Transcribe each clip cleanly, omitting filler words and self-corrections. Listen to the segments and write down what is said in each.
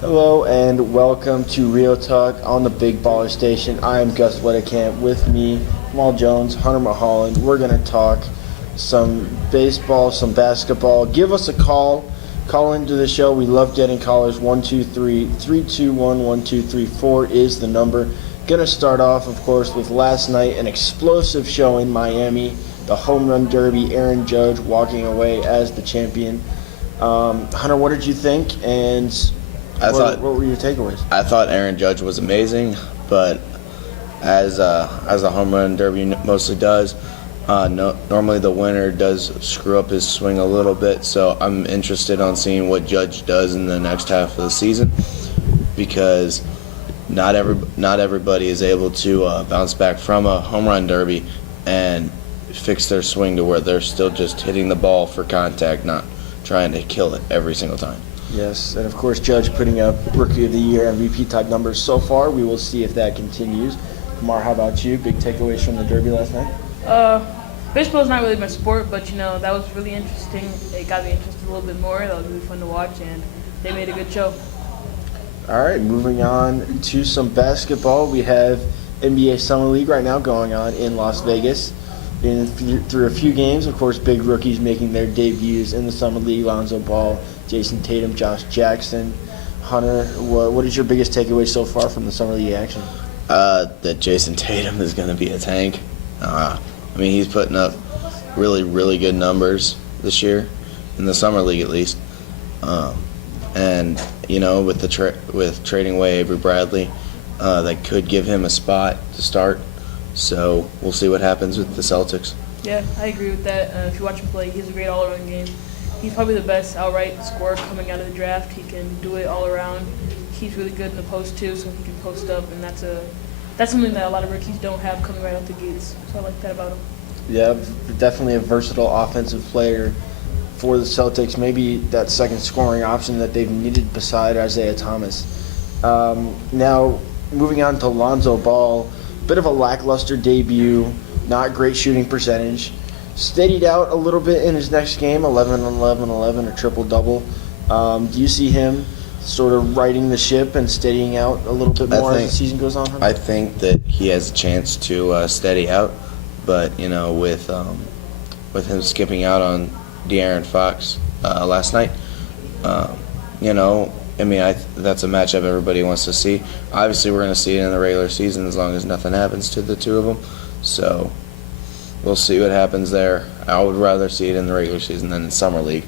Hello and welcome to Real Talk on the Big Baller Station. I am Gus Wedekamp. With me, Kamal Jones, Hunter Mulholland. We're going to talk some baseball, some basketball. Give us a call. Call into the show. We love getting callers. 123-321-1234 is the number. Going to start off, of course, with last night, an explosive show in Miami. The home run derby, Aaron Judge walking away as the champion. Hunter, what did you think? And what were your takeaways? I thought Aaron Judge was amazing, but as the home run derby mostly does, normally the winner does screw up his swing a little bit. So I'm interested on seeing what Judge does in the next half of the season, because not everybody is able to bounce back from a home run derby and fix their swing to where they're still just hitting the ball for contact, not trying to kill it every single time. Yes, and of course Judge putting up Rookie of the Year MVP type numbers so far. We will see if that continues. Kamar, how about you? Big takeaways from the Derby last night? Baseball is not really my sport, but that was really interesting. It got me interested a little bit more. That was really fun to watch, and they made a good show. All right, moving on to some basketball. We have NBA Summer League right now going on in Las Vegas. Been through a few games, of course, big rookies making their debuts in the Summer League. Lonzo Ball, Jason Tatum, Josh Jackson. Hunter, what is your biggest takeaway so far from the Summer League action? That Jason Tatum is going to be a tank. He's putting up really, really good numbers this year, in the Summer League at least. With trading away Avery Bradley, that could give him a spot to start. So we'll see what happens with the Celtics. Yeah, I agree with that. If you watch him play, he has a great all-around game. He's probably the best outright scorer coming out of the draft. He can do it all around. He's really good in the post too, so he can post up, and that's something that a lot of rookies don't have coming right out the gates. So I like that about him. Yeah, definitely a versatile offensive player for the Celtics. Maybe that second scoring option that they've needed beside Isaiah Thomas. Now, moving on to Lonzo Ball. Bit of a lackluster debut, not great shooting percentage. Steadied out a little bit in his next game, 11-11-11, a triple-double. Do you see him sort of righting the ship and steadying out a little bit more as the season goes on? I think that he has a chance to steady out, but with him skipping out on De'Aaron Fox last night, that's a matchup everybody wants to see. Obviously, we're going to see it in the regular season as long as nothing happens to the two of them. So we'll see what happens there. I would rather see it in the regular season than in Summer League.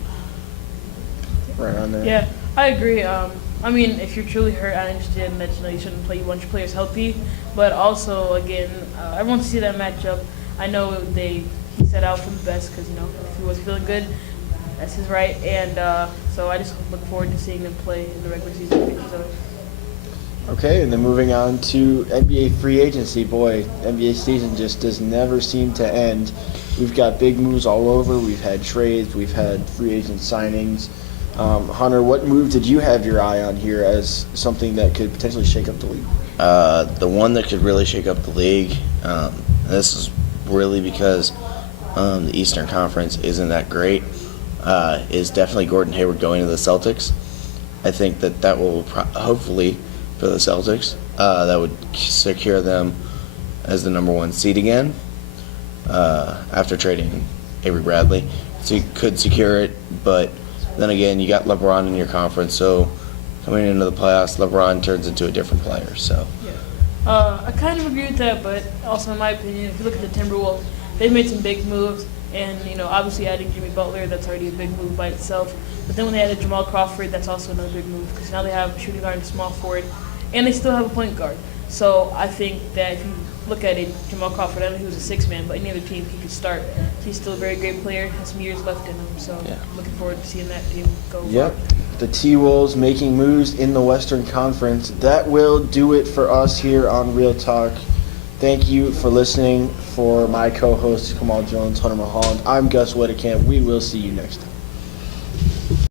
Right on there. Yeah, I agree. If you're truly hurt, I understand that you shouldn't play. You want your players healthy, but also again, I want to see that matchup. I know he set out for the best because if he was feeling good, that's his right, and so I just look forward to seeing them play in the regular season against each other. Okay, and then moving on to NBA free agency. Boy, NBA season just does never seem to end. We've got big moves all over. We've had trades. We've had free agent signings. Hunter, what move did you have your eye on here as something that could potentially shake up the league? The one that could really shake up the league, this is really because the Eastern Conference isn't that great, is definitely Gordon Hayward going to the Celtics. I think that will hopefully, for the Celtics, that would secure them as the number one seed again after trading Avery Bradley. So you could secure it, but then again, you got LeBron in your conference, so coming into the playoffs, LeBron turns into a different player. So yeah, I kind of agree with that, but also in my opinion, if you look at the Timberwolves, they've made some big moves, and obviously adding Jimmy Butler, that's already a big move by itself. But then when they added Jamal Crawford, that's also another big move because now they have a shooting guard and small forward, and they still have a point guard. So I think that if you look at it, Jamal Crawford, I know he was a six-man, but any other team he could start. He's still a very great player, has some years left in him, so looking forward to seeing that team go. Yep, the T-Wolves making moves in the Western Conference. That will do it for us here on Real Talk. Thank you for listening. For my co-hosts, Kamal Jones, Hunter Mulholland, I'm Gus Wedekamp. We will see you next time.